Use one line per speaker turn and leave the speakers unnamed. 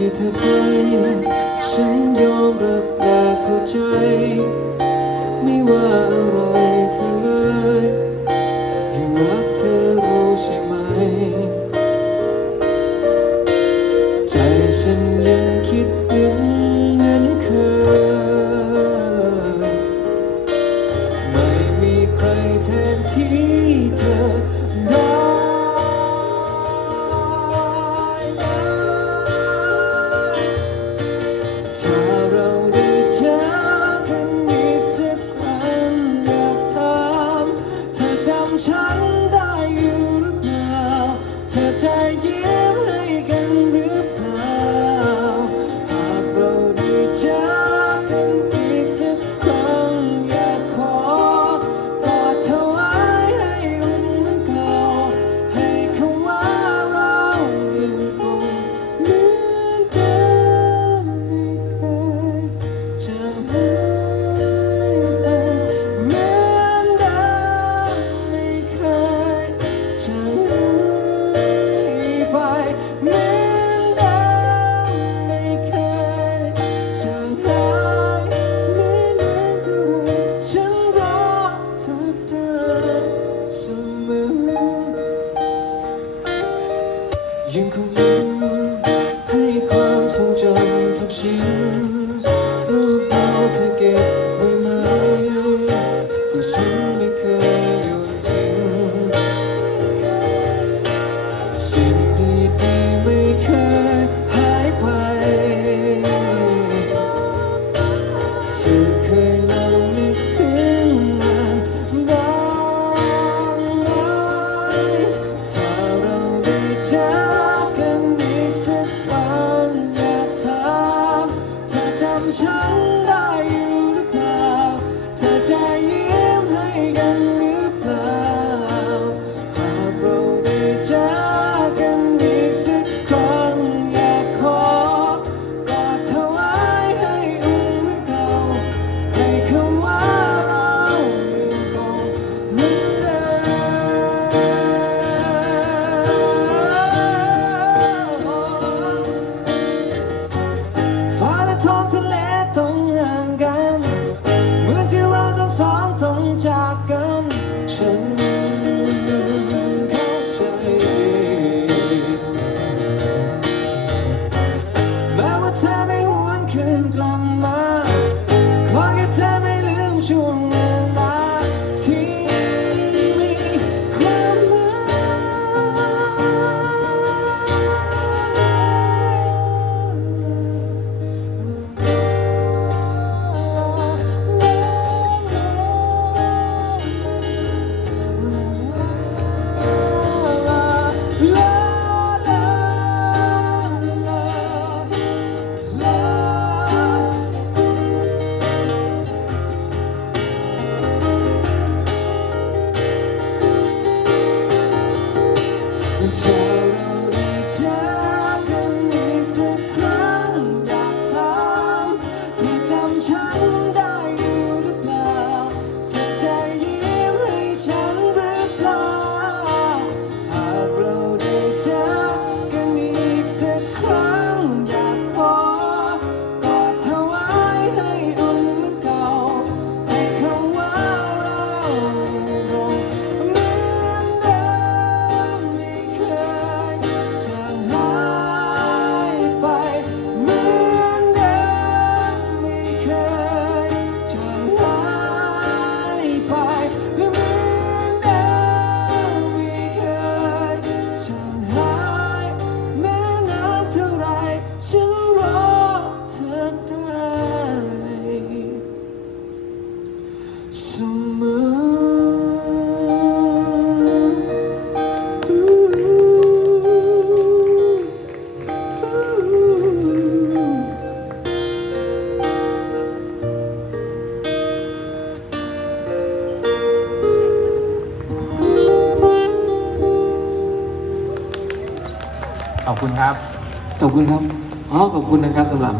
ที่เธอไป ฉันยอมรับและเข้าใจ ไม่ว่าอะไรเธอเลย 此刻了。
ขอบคุณครับ
ขอบคุณครับ อ๋อ ขอบคุณนะครับสำหรับ